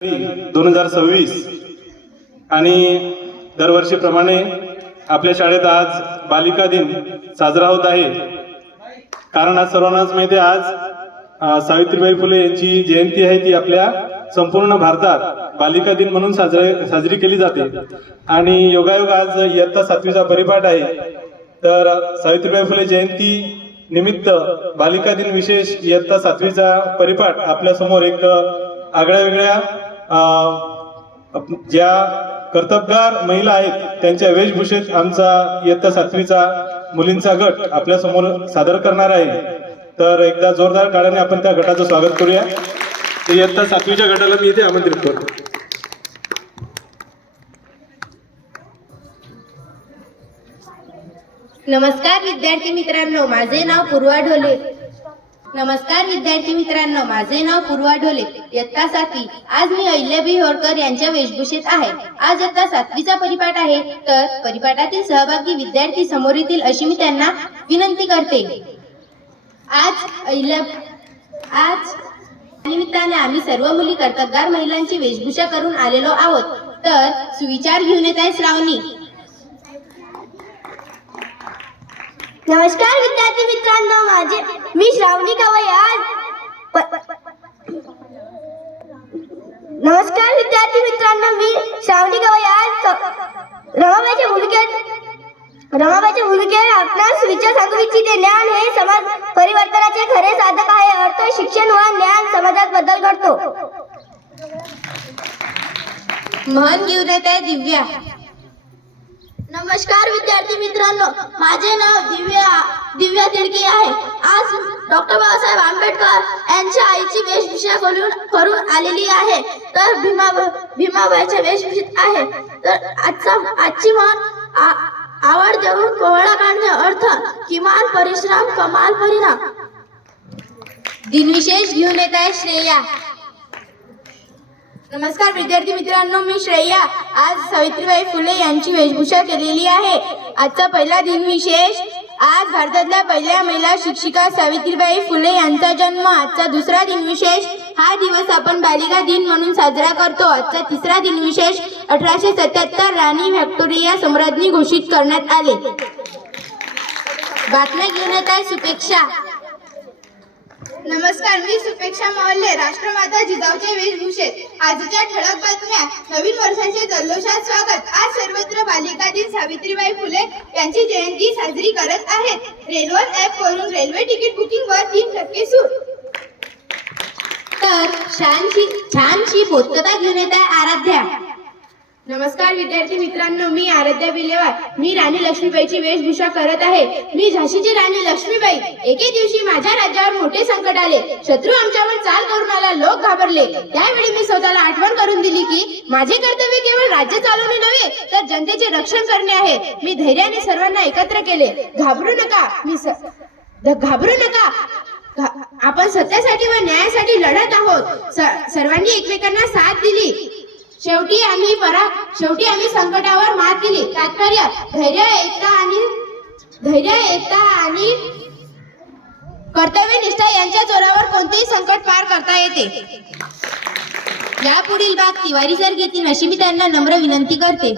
2026 आणि दरवर्षीप्रमाणे आपल्या शाळेत आज बालिका दिन साजरा होत आहे। कारण आज सर्वांनाच माहिती आहे, आज सावित्रीबाई फुले यांची जयंती आहे, ती आपल्या संपूर्ण भारतात बालिका दिन म्हणून साजरी केली जाते। आणि योगायोग आज इयत्ता 7वीचा परिपाठ आहे, तर सावित्रीबाई फुले जयंती निमित्त बालिका दिन विशेष इयत्ता 7वीचा परिपाठ आपल्या समोर एक आगळ्या वेगळ्या ज्या कर्तबगार महिला आहेत त्यांच्या वेशभूषेत आमचा इयत्ता 7वीचा मुलींचा गट आपल्या समोर सादर करणार आहे। तर एकदा जोरदार टाळ्याने आपण त्या गटाचं स्वागत करूया। इयत्ता 7वीच्या गटाला मी इथे आमंत्रित करतो। नमस्कार विद्यार्थी मित्रांनो, माझे नाव पूर्वा ढोले। नमस्कार विद्यार्थी मित्रांनो, माझे नाव पूर्वा ढोले, इयत्ता 7वी। आज मी अहिल्याबाई होळकर यांच्या वेशभूषेत आहे। आज इयत्ता 7वीचा परिपाठ आहे, तर परिपाठातील सहभागी विद्यार्थी समोर येतील अशी मी त्यांना विनंती करते। आज निमित्ताने आम्ही सर्व मुली कर्तबगार महिलांची वेशभूषा करून आलेलो आहोत। तर सुविचार घेऊन येत आहे श्रावणी। नमस्कार विद्यार्थी मित्रांनो, मी श्रावणी कवई नमस्कार विद्यार्थी मित्रांनो, मी श्रावणी कवई आज रमाबाईच्या भूमिकेवर आपणास विचार सांगू इच्छिते। ज्ञान हे समाज परिवर्तनाचे खरे साधक आहे। अर्थ शिक्षण व ज्ञान समाजात बदल घडतो। म्हण घेऊन येत आहे दिव्या। नमस्कार विद्यार्थी मित्रांनो, माझे नाव दिव्या तिडकी आहे। आज डॉक्टर बाबासाहेब आंबेडकर यांच्या आईची वेशभूषा करून आलेली आहे, तर भीमाबाईच्या वेशभूषेत आहे। तर आजची म्हण आवड देऊन कोवळा काढणे, अर्थ किमान परिश्रम कमाल परिणाम। दिनविशेष घेऊन येत आहे श्रेया। नमस्कार विद्यार्थी मित्रांनो, मी श्रेया आज सावित्रीबाई फुले यांची वेशभूषा केलेली आहे। आजचा पहिला दिनविशेष, आज भारतातल्या पहिल्या महिला शिक्षिका सावित्रीबाई फुले यांचा जन्म। आजचा दुसरा दिनविशेष, हा दिवस आपण बालिका दिन म्हणून साजरा करतो। आजचा तिसरा दिनविशेष, 1877 राणी व्हिक्टोरिया सम्राज्ञी घोषित करण्यात आले। बातम्या घेऊन येत आहे सुपेक्षा। नमस्कार, मी सुपेक्षा मौल्ये, राष्ट्रमाता जिजाऊच्या वेशभूषेत। आजच्या ठळक बातम्या। नवीन वर्षाचे जल्लोषात स्वागत। आज सर्वत्र बालिका दिन सावित्रीबाई फुले यांची जयंती साजरी करत आहेत। रेल्वे ऍप वरून रेल्वे तिकीट बुकिंग वर 3% सूट। तर छानशी बोधकथा घेऊन येत आहे आराध्या। नमस्कार विद्यार्थी मित्रांनो, मी आराध्या बिलेवार, मी राणी लक्ष्मीबाईची वेशभूषा करत आहे। मी झाशीची राणी लक्ष्मीबाई। एके दिवशी माझ्या राज्यावर मोठे संकट आले। शत्रू आमच्यावर चाल करून आला, लोक घाबरले। त्यावेळी मी स्वतःला आठवण करून दिली की माझे कर्तव्य केवळ राज्य चालवणे नव्हे, तर जनतेचे रक्षण करणे आहे। मी धैर्याने सर्वांना एकत्र केले। घाबरू नका, आपण सत्यासाठी व न्यायासाठी लढत आहोत। सर्वांनी एकमेकांना साथ दिली। शेवटी आम्ही संकटावर मात केली। तात्पर्य, धैर्य एकता आणि कर्तव्यनिष्ठा यांच्या जोरावर कोणतेही संकट पार करता येते। यापुढील भाग तिवारी सर घेतील अशी मी त्यांना नम्र विनंती करते।